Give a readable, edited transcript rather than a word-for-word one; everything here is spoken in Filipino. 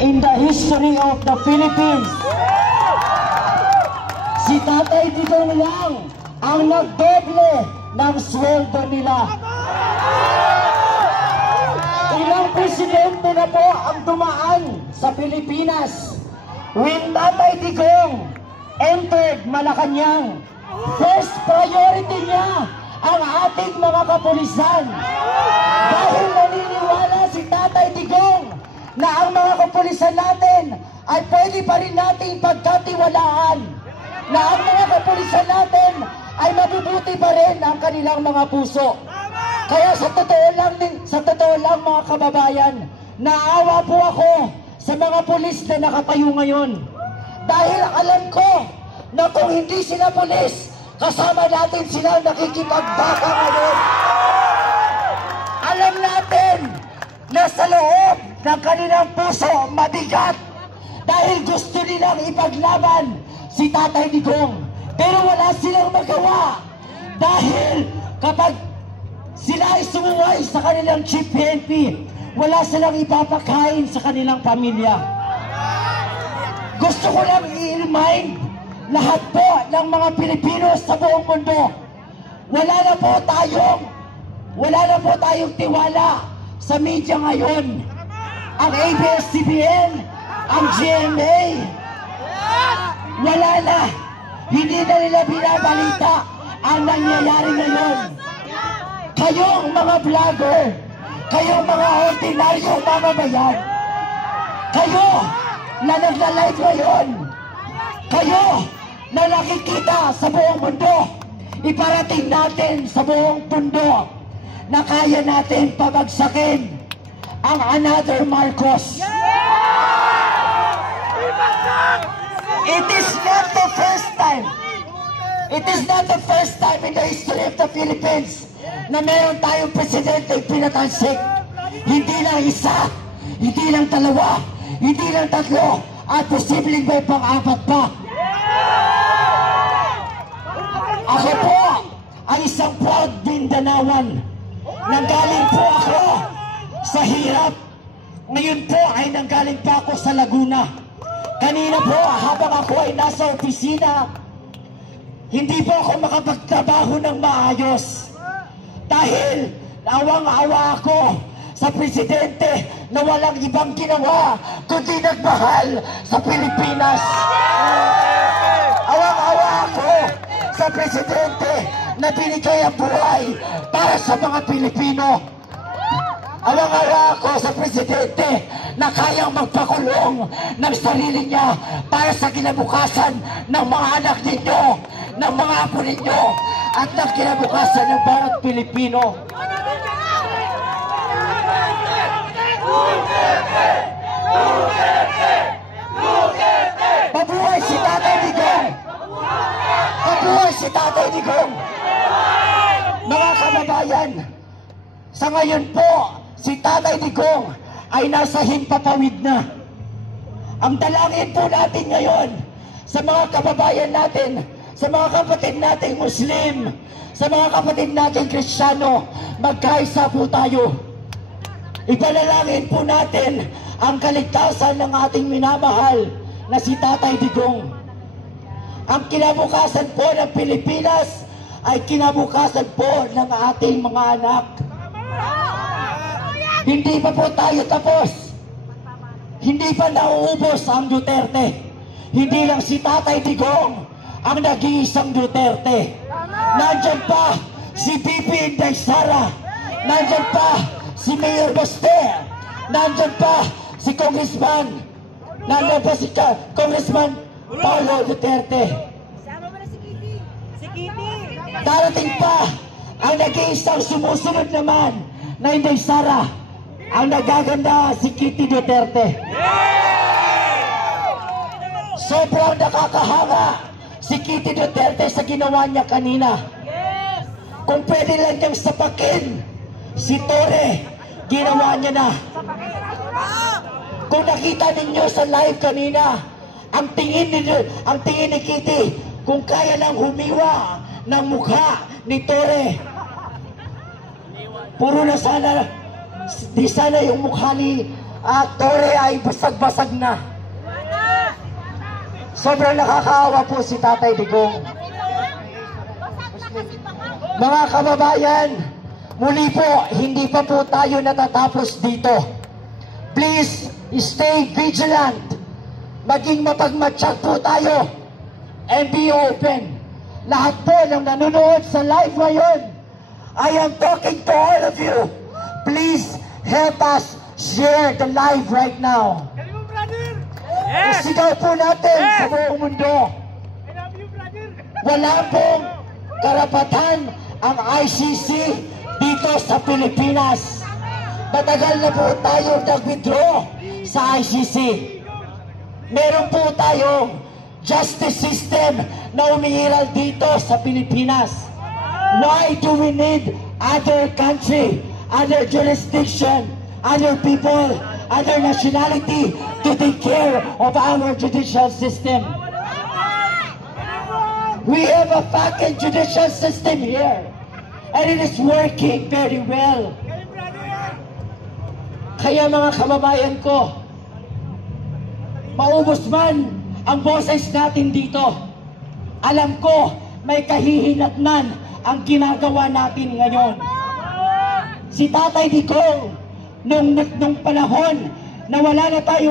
in the history of the Philippines. Si Tatay Digong lang ang nagdoble ng sweldo nila. Ilang presidente na po ang dumaan sa Pilipinas. When Tatay Digong entered Malacanang, first priority niya ang ating mga kapulisan. Dahil naniniwala si Tatay Digong na ang mga kapulisan natin ay pwede pa rin nating pagkatiwalaan, na ang mga kapulisan natin ay mabubuti pa rin ang kanilang mga puso. Kaya sa totoo lang mga kababayan, naawa po ako sa mga pulis na nakatayo ngayon. Dahil alam ko na kung hindi sila pulis, kasama natin sila nakikipagbaka ngayon. Alam natin na sa loob ng kanilang puso mabigat dahil gusto nilang ipaglaban si Tatay Digong. Pero wala silang magawa dahil kapag sila ay sumuway sa kanilang chief PNP, wala silang ipapakain sa kanilang pamilya. Gusto ko lang i-remind lahat po ng mga Pilipino sa buong mundo, wala na po tayong tiwala sa media ngayon. Ang ABS-CBN, ang GMA, wala na. Hindi na nila binabalita ang nangyayari ngayon. Kayong mga vlogger, kayong mga ordinaryong mamamayan, kayo na nagla-live ngayon, kayo na nakikita sa buong mundo, iparating natin sa buong mundo na kaya natin pabagsakin ang another Marcos. It is not the first time. It is not the first time in the history of the Philippines na meron tayong presidente pinatansik. Hindi lang isa, hindi lang dalawa, hindi lang tatlo, at posibleng may pang-apat pa. Ako po ay isang proud Mindanaoan. Nanggaling po ako sa hirap. Ngayon po ay nanggaling pa ako sa Laguna. Kanina po habang ako ay nasa opisina, hindi po ako makapagtrabaho ng maayos. Dahil awang-awa ako sa presidente na walang ibang ginawa kundi nagmahal sa Pilipinas. Awang-awa ako sa presidente na binigay ang buhay para sa mga Pilipino. Awang-awa ako sa presidente na kayang magpakulong ng sarili niya para sa kinabukasan ng mga anak ninyo, ng mga apo ninyo, at ng kinabukasan ng bawat Pilipino. Mabuhay si Tatay Digong! Mabuhay si Tatay Digong! Mga kababayan, sa ngayon po, si Tatay Digong ay nasa himpapawid na. Ang dalangin po natin ngayon sa mga kababayan natin, sa mga kapatid nating Muslim, sa mga kapatid nating Kristiyano, magkaisa po tayo. Ipanalangin po natin ang kaligtasan ng ating minamahal na si Tatay Digong. Ang kinabukasan po ng Pilipinas ay kinabukasan po ng ating mga anak. Hindi pa po tayo tapos. Hindi pa nauubos ang Duterte. Hindi lang si Tatay Digong ang nag-iisang Duterte. Nandyan pa si Pipi Inday Sara. Nandyan pa si Mayor Baste. Nandyan pa si Congressman. Nandyan pa si Congressman Paulo Duterte. Darating pa ang nag-iisang sumusunod naman na Inday Sara. Ang nagaganda si Kitty Duterte. Sobrang nakakahanga si Kitty Duterte sa ginawa niya kanina. Kung pwede lang niyang sapakin si Torre, ginawa niya na. Kung nakita ninyo sa live kanina, ang tingin ni Kitty, kung kaya lang humiwa ng mukha ni Torre, puro na sana, di sana yung mukha ni aktore ay basag-basag na. Sobrang nakakaawa po si Tatay Digong. Mga kababayan, muli po, hindi pa po tayo natatapos dito. Please, stay vigilant. Maging mapagmatsyag po tayo. And be open. Lahat po ng nanonood sa live ngayon, I am talking to all of you. Please, help us share the live right now. Isigaw po natin sa buong mundo. Wala pong karapatan ang ICC dito sa Pilipinas. Matagal na po tayo nag-withdraw sa ICC. Meron po tayong justice system na umiiral dito sa Pilipinas. Why do we need other country, other jurisdiction, other people, other nationality to take care of our judicial system? We have a fucking judicial system here, and it is working very well. Kaya mga kababayan ko, maubos man ang boses natin dito, alam ko may kahihinatnan ang ginagawa natin ngayon. Si Tatay Digong, nung panahon na wala na tayo